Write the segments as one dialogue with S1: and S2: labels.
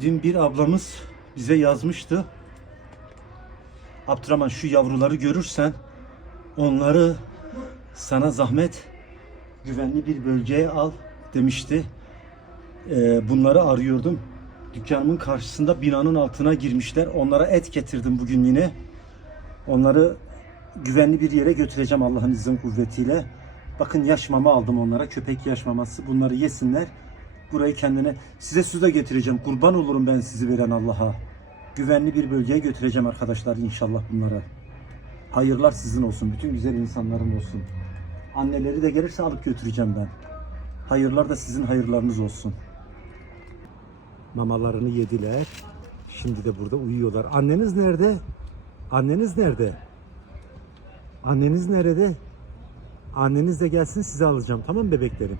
S1: Dün bir ablamız bize yazmıştı. Abdurrahman şu yavruları görürsen onları sana zahmet güvenli bir bölgeye al demişti. Ee, bunları arıyordum. Dükkanımın karşısında binanın altına girmişler. Onlara et getirdim bugün yine. Onları güvenli bir yere götüreceğim Allah'ın izin kuvvetiyle. Bakın yaş mama aldım onlara. Köpek yaş maması. Bunları yesinler. Burayı kendine size su da getireceğim. Kurban olurum ben sizi veren Allah'a. Güvenli bir bölgeye götüreceğim arkadaşlar inşallah bunlara. Hayırlar sizin olsun. Bütün güzel insanların olsun. Anneleri de gelirse alıp götüreceğim ben. Hayırlar da sizin hayırlarınız olsun. Mamalarını yediler. Şimdi de burada uyuyorlar. Anneniz nerede? Anneniz nerede? Anneniz nerede? Anneniz de gelsin size alacağım. Tamam bebeklerim?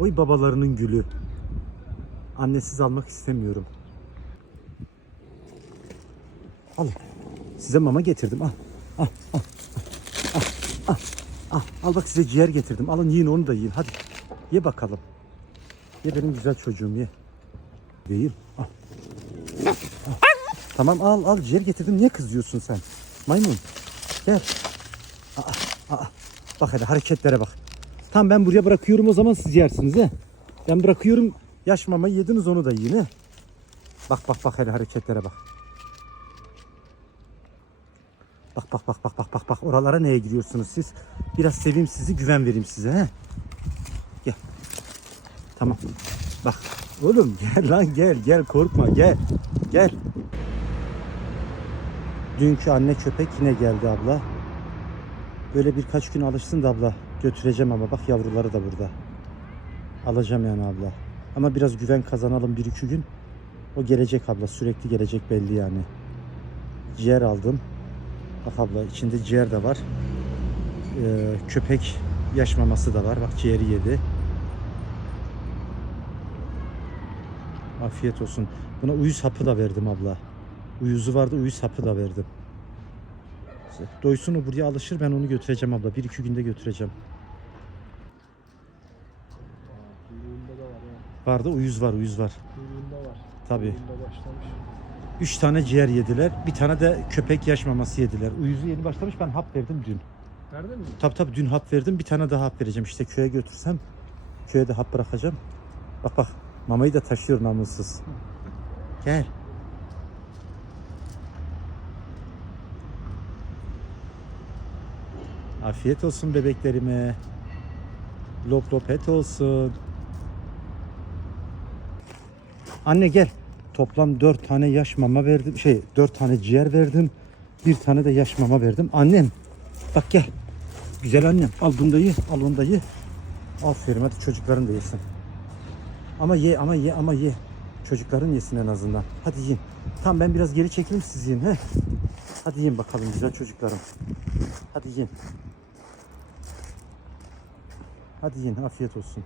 S1: Oy babalarının gülü. Annesiz almak istemiyorum. Al. Size mama getirdim. Al. Al. Al. Al. Al. Al. Al bak size ciğer getirdim. Alın yiyin onu da yiyin. Hadi. Ye bakalım. Ye benim güzel çocuğum ye. Değil. Al. Al. Tamam al al ciğer getirdim. Niye kızıyorsun sen? Maymun. Gel. Aa, aa. Bak hele hareketlere bak. Tamam ben buraya bırakıyorum o zaman siz yersiniz he. Ben bırakıyorum. Yaş mamayı yediniz onu da yiyin he. Bak bak bak hele hareketlere bak. Bak bak bak bak bak bak bak oralara neye gidiyorsunuz siz? Biraz seveyim sizi güven vereyim size he. Gel. Tamam. Bak oğlum gel lan gel gel korkma gel. Gel. Dünkü anne köpek yine geldi abla. Böyle birkaç gün alışsın da abla götüreceğim ama bak yavruları da burada. Alacağım yani abla. Ama biraz güven kazanalım bir iki gün. O gelecek abla sürekli gelecek belli yani. Ciğer aldım. Bak abla içinde ciğer de var. Ee, köpek yaş maması da var. Bak ciğeri yedi. Afiyet olsun. Buna uyuz hapı da verdim abla. Uyuzu vardı uyuz hapı da verdim. Doysun o buraya alışır ben onu götüreceğim abla. Bir iki günde götüreceğim. Vardı uyuz var uyuz var.
S2: Kuyruğunda var.
S1: Tabii.
S2: Kuyruğunda başlamış.
S1: Üç tane ciğer yediler. Bir tane de köpek yaş maması yediler. Uyuzu yeni başlamış ben hap verdim dün.
S2: Nerede mi?
S1: Tabi tabi dün hap verdim. Bir tane daha hap vereceğim. İşte köye götürsem köye de hap bırakacağım. Bak bak mamayı da taşıyor namussuz. Gel. Afiyet olsun bebeklerime. Lop lop et olsun. Anne gel. Toplam 4 tane yaş mama verdim. Şey 4 tane ciğer verdim. Bir tane de yaş mama verdim. Annem bak gel. Güzel annem. Al bunu da ye. Al onu da ye. Aferin hadi çocukların da yesin. Ama ye ama ye ama ye. Çocukların yesin en azından. Hadi yiyin. Tamam ben biraz geri çekeyim siz yiyin. He? Hadi yiyin bakalım güzel çocuklarım. Hadi yiyin. Hadi yiyin afiyet olsun.